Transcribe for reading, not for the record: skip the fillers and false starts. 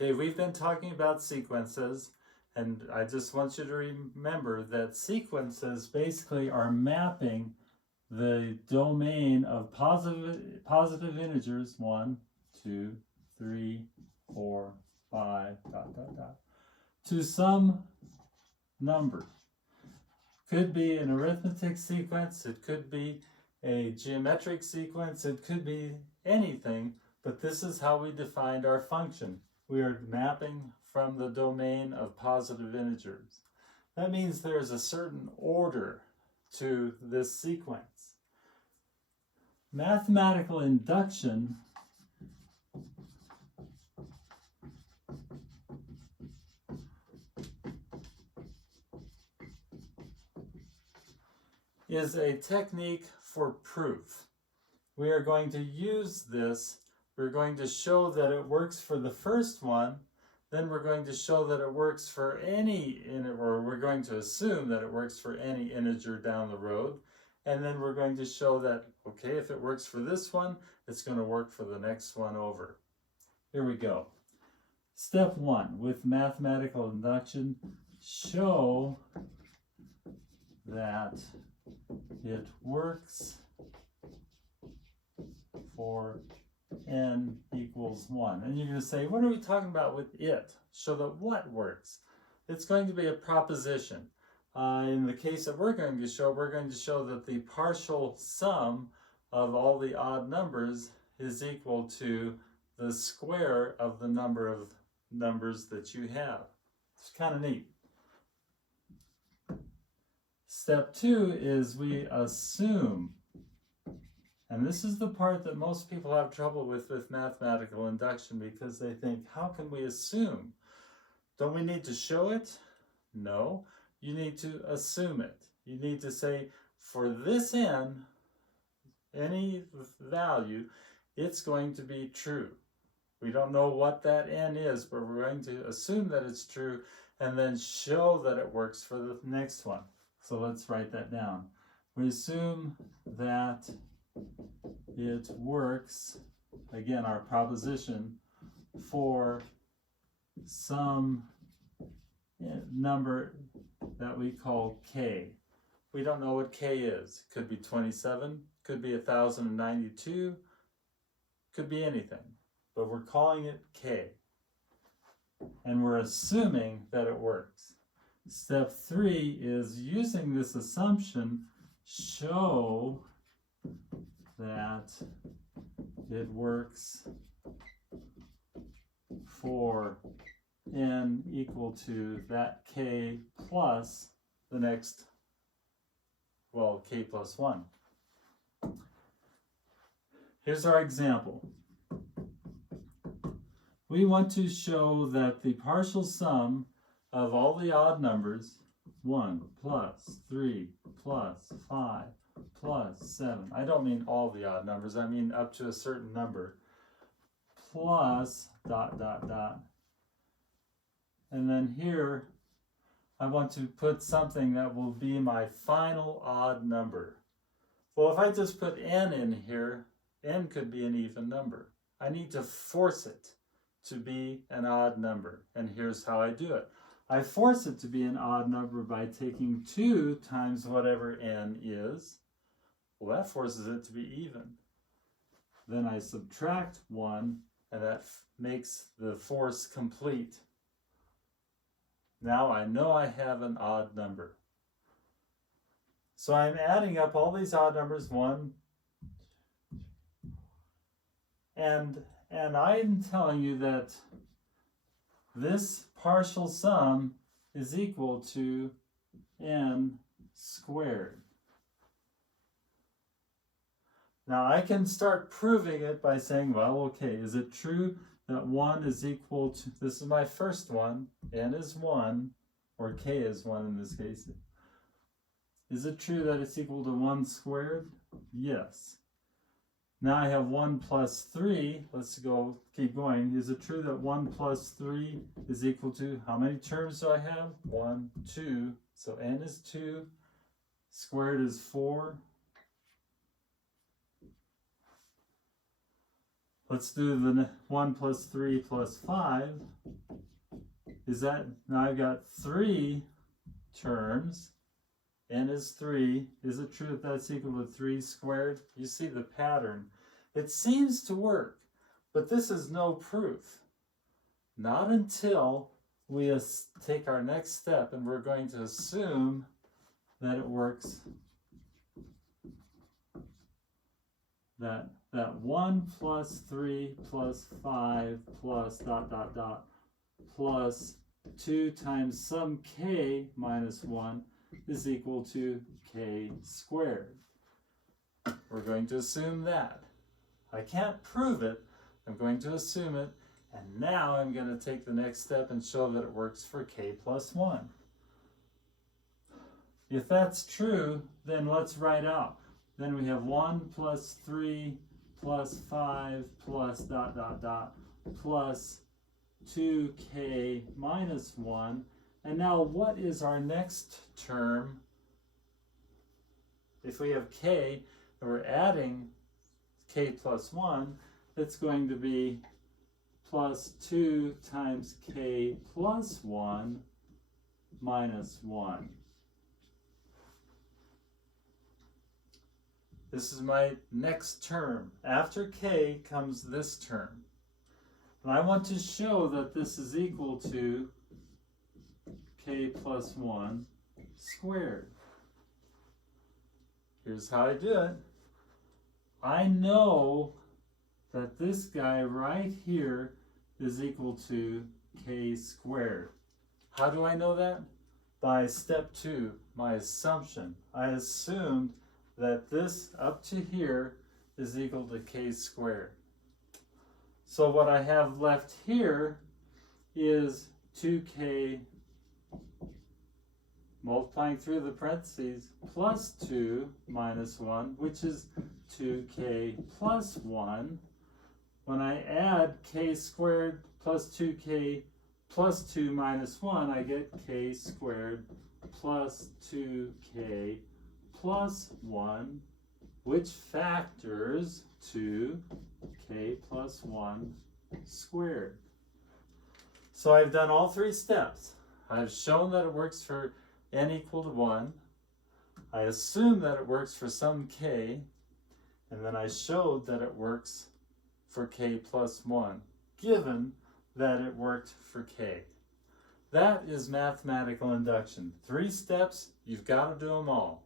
Okay, we've been talking about sequences, and I just want you to remember that sequences basically are mapping the domain of positive integers 1, 2, 3, 4, 5, to some number. Could be an arithmetic sequence, it could be a geometric sequence, it could be anything, but this is how we defined our function. We are mapping from the domain of positive integers. That means there is a certain order to this sequence. Mathematical induction is a technique for proof. We are going to use this. We're going to show that it works for the first one, then we're going to show that it works for any, or we're going to assume that it works for any integer down the road, and then we're going to show that, okay, if it works for this one, it's going to work for the next one over. Here we go. Step 1, with mathematical induction, show that it works for n equals 1. And you're going to say, what are we talking about with it? Show that what works? It's going to be a proposition. In the case that we're going to show that the partial sum of all the odd numbers is equal to the square of the number of numbers that you have. It's kind of neat. Step 2 is we assume. And this is the part that most people have trouble with mathematical induction, because they think, how can we assume? Don't we need to show it? No, you need to assume it. You need to say, for this n, any value, it's going to be true. We don't know what that n is, but we're going to assume that it's true and then show that it works for the next one. So let's write that down. We assume that it works, again, our proposition, for some number that we call k. We don't know what k is. Could be 27, could be 1092, could be anything. But we're calling it k. And we're assuming that it works. Step 3 is, using this assumption, show that it works for n equal to that k plus the next, well, k plus 1. Here's our example. We want to show that the partial sum of all the odd numbers, 1 plus 3 plus 5 plus 7, I don't mean all the odd numbers, I mean up to a certain number, plus ... And then here, I want to put something that will be my final odd number. Well, if I just put n in here, n could be an even number. I need to force it to be an odd number. And here's how I do it. I force it to be an odd number by taking 2 times whatever n is. Well, that forces it to be even. Then I subtract 1, and that makes the force complete. Now I know I have an odd number. So I'm adding up all these odd numbers, 1, and I'm telling you that this partial sum is equal to n squared. Now I can start proving it by saying, well, okay, is it true that 1 is equal to, this is my first one, n is 1, or k is 1 in this case. Is it true that it's equal to 1 squared? Yes. Now I have 1 plus 3. Let's keep going. Is it true that 1 plus 3 is equal to, how many terms do I have? 1, 2. So n is 2. Squared is 4. Let's do the 1 plus 3 plus 5. Is that, now I've got 3 terms. N is 3. Is it true that that's equal to 3 squared? You see the pattern. It seems to work, but this is no proof. Not until we take our next step, and we're going to assume that it works, that 1 plus 3 plus 5 plus ... plus 2 times some k minus 1 is equal to k squared. We're going to assume that. I can't prove it. I'm going to assume it. And now I'm going to take the next step and show that it works for k plus 1. If that's true, then let's write out. Then we have 1 plus 3 plus 5 plus ... plus 2k minus 1. And now what is our next term? If we have k and we're adding k plus 1, it's going to be plus 2 times k plus 1 minus 1. This is my next term. After k comes this term. And I want to show that this is equal to k plus 1 squared. Here's how I do it. I know that this guy right here is equal to k squared. How do I know that? By step 2, my assumption. I assumed that this up to here is equal to k squared. So what I have left here is 2k multiplying through the parentheses plus 2 minus 1, which is 2k plus 1. When I add k squared plus 2k plus 2 minus 1, I get k squared plus 2k plus 1, which factors to k plus 1 squared. So I've done all 3 steps. I've shown that it works for n equal to 1. I assume that it works for some k, and then I showed that it works for k plus 1, given that it worked for k. That is mathematical induction. 3 steps, you've got to do them all.